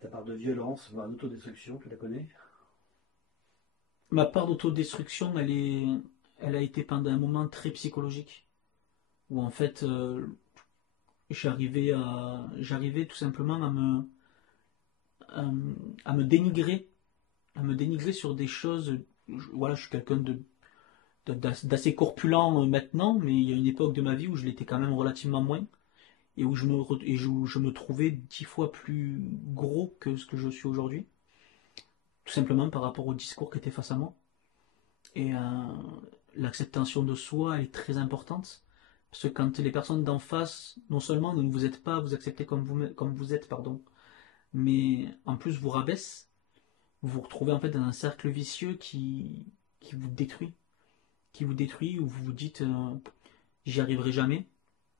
ta part de violence, voire d'autodestruction, tu la connais? Ma part d'autodestruction, elle a été pendant un moment très psychologique, où en fait, j'arrivais tout simplement à, à me dénigrer, à me dénigrer sur des choses. Voilà, je suis quelqu'un d'assez corpulent maintenant, mais il y a une époque de ma vie où je l'étais quand même relativement moins, et où je me trouvais 10 fois plus gros que ce que je suis aujourd'hui, tout simplement par rapport au discours qui était face à moi. Et l'acceptation de soi elle est très importante. Parce que quand les personnes d'en face, non seulement ne vous êtes pas, vous acceptez comme vous êtes, pardon, mais en plus vous rabaissent, vous vous retrouvez en fait dans un cercle vicieux qui vous détruit. Qui vous détruit, où vous vous dites j'y arriverai jamais,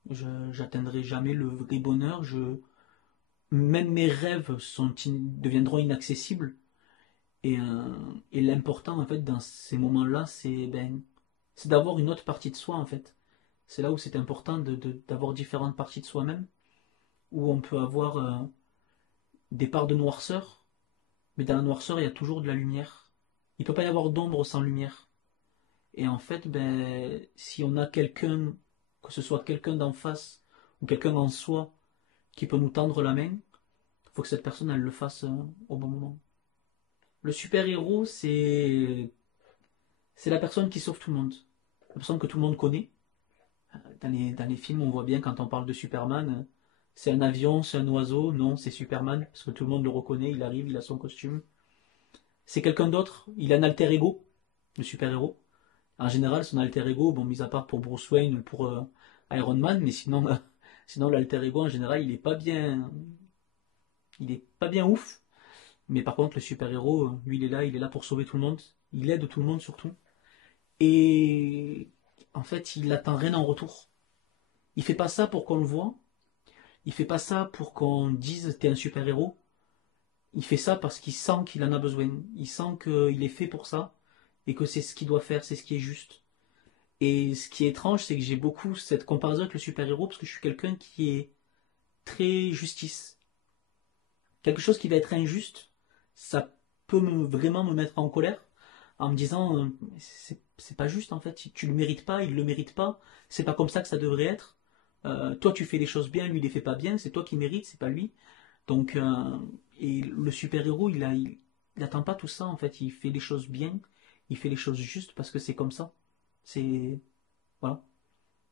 j'atteindrai jamais le vrai bonheur, même mes rêves deviendront inaccessibles. Et, euh, et l'important en fait dans ces moments-là, c'est d'avoir une autre partie de soi en fait. C'est là où c'est important d'avoir différentes parties de soi-même, où on peut avoir des parts de noirceur, mais dans la noirceur il y a toujours de la lumière. Il ne peut pas y avoir d'ombre sans lumière. Et en fait, si on a quelqu'un, que ce soit quelqu'un d'en face ou quelqu'un en soi, qui peut nous tendre la main, il faut que cette personne elle le fasse au bon moment. Le super-héros, c'est la personne qui sauve tout le monde. La personne que tout le monde connaît. Dans les films, on voit bien quand on parle de Superman, c'est un avion, c'est un oiseau. Non, c'est Superman, parce que tout le monde le reconnaît, il arrive, il a son costume. C'est quelqu'un d'autre, il a un alter ego, le super-héros. En général, son alter ego, bon, mis à part pour Bruce Wayne ou pour Iron Man, mais sinon, sinon l'alter ego en général, il est pas bien ouf. Mais par contre, le super-héros, lui, il est là pour sauver tout le monde. Il aide tout le monde surtout. Et en fait, il attend rien en retour. Il fait pas ça pour qu'on le voit. Il fait pas ça pour qu'on dise t'es un super-héros. Il fait ça parce qu'il sent qu'il en a besoin. Il sent qu'il est fait pour ça et que c'est ce qu'il doit faire, c'est ce qui est juste. Et ce qui est étrange, c'est que j'ai beaucoup cette comparaison avec le super-héros parce que je suis quelqu'un qui est très justice. Quelque chose qui va être injuste, ça peut vraiment me mettre en colère en me disant c'est pas juste en fait, tu le mérites pas, il le mérite pas, c'est pas comme ça que ça devrait être. Toi tu fais les choses bien, lui il les fait pas bien, c'est toi qui mérites, c'est pas lui. Donc et le super-héros il attend pas tout ça en fait, il fait les choses bien, il fait les choses justes parce que c'est comme ça. C'est voilà,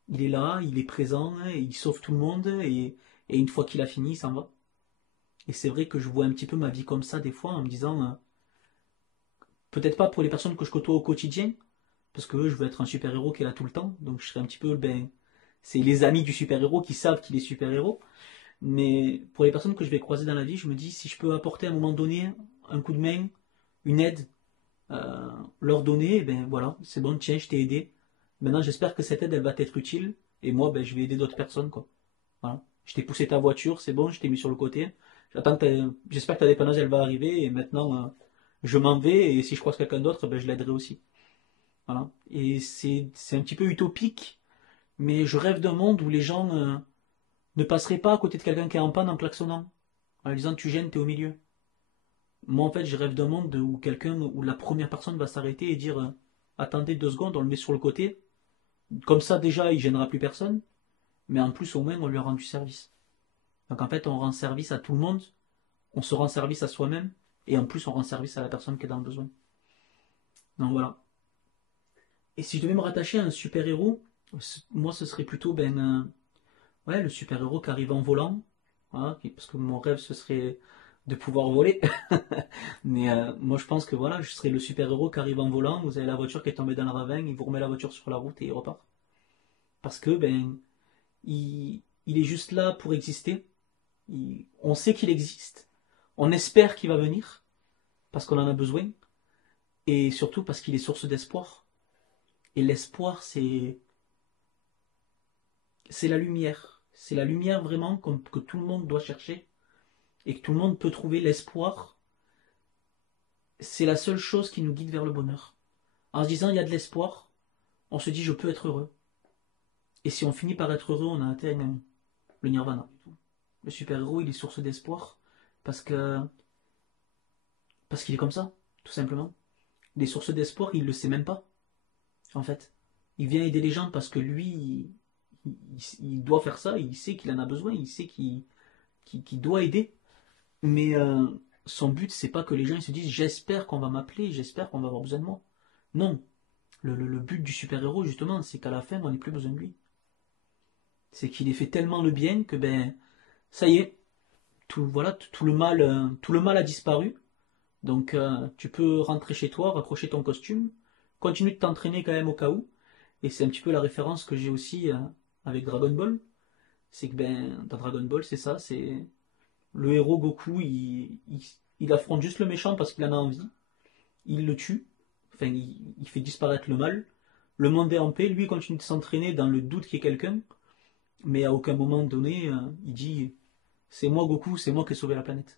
il est là, il est présent, hein, et il sauve tout le monde et une fois qu'il a fini, il s'en va. Et c'est vrai que je vois un petit peu ma vie comme ça des fois en me disant peut-être pas pour les personnes que je côtoie au quotidien, parce que je veux être un super-héros qui est là tout le temps, donc je serais un petit peu, c'est les amis du super-héros qui savent qu'il est super-héros, mais pour les personnes que je vais croiser dans la vie, je me dis si je peux apporter à un moment donné un coup de main, une aide, leur donner, voilà, c'est bon, tiens, je t'ai aidé. Maintenant, j'espère que cette aide, elle va t'être utile, et moi, je vais aider d'autres personnes, quoi. Voilà. Je t'ai poussé ta voiture, c'est bon, je t'ai mis sur le côté. J'espère que ta dépanneuse, elle va arriver, et maintenant, je m'en vais, et si je croise quelqu'un d'autre, je l'aiderai aussi. Voilà. Et c'est un petit peu utopique, mais je rêve d'un monde où les gens ne passeraient pas à côté de quelqu'un qui est en panne en klaxonnant, en lui disant tu gênes, t'es au milieu. Moi, en fait, je rêve d'un monde où la première personne va s'arrêter et dire attendez 2 secondes, on le met sur le côté. Comme ça, déjà, il gênera plus personne, mais en plus, au moins, on lui a rendu service. Donc, en fait, on rend service à tout le monde, on se rend service à soi-même, et en plus, on rend service à la personne qui est dans le besoin. Donc, voilà. Et si je devais me rattacher à un super-héros, moi, ce serait plutôt ouais, le super-héros qui arrive en volant, voilà, parce que mon rêve, ce serait de pouvoir voler. Mais moi, je pense que voilà, je serais le super-héros qui arrive en volant, vous avez la voiture qui est tombée dans le ravin, il vous remet la voiture sur la route et il repart. Parce que, il est juste là pour exister. On sait qu'il existe. On espère qu'il va venir, parce qu'on en a besoin. Et surtout parce qu'il est source d'espoir. Et l'espoir, c'est la lumière. C'est la lumière vraiment que tout le monde doit chercher et que tout le monde peut trouver. L'espoir, c'est la seule chose qui nous guide vers le bonheur. En se disant il y a de l'espoir, on se dit je peux être heureux. Et si on finit par être heureux, on a atteint le nirvana. Le super-héros, il est source d'espoir Parce que parce qu'il est comme ça, tout simplement. Les sources d'espoir, il le sait même pas, en fait. Il vient aider les gens parce que lui, il doit faire ça, il sait qu'il en a besoin, il sait qu'il doit aider. Mais son but, c'est pas que les gens ils se disent j'espère qu'on va m'appeler, j'espère qu'on va avoir besoin de moi. Non. Le but du super-héros, justement, c'est qu'à la fin, on n'ait plus besoin de lui. C'est qu'il ait fait tellement le bien que ben ça y est, voilà, tout le mal a disparu. Donc tu peux rentrer chez toi, raccrocher ton costume, continue de t'entraîner quand même au cas où. Et c'est un petit peu la référence que j'ai aussi avec Dragon Ball. C'est que ben dans Dragon Ball, c'est ça, c'est le héros Goku, il affronte juste le méchant parce qu'il en a envie. Il le tue, enfin il fait disparaître le mal. Le monde est en paix, lui il continue de s'entraîner dans le doute qu'il y ait quelqu'un, mais à aucun moment donné, il dit c'est moi Goku, c'est moi qui ai sauvé la planète.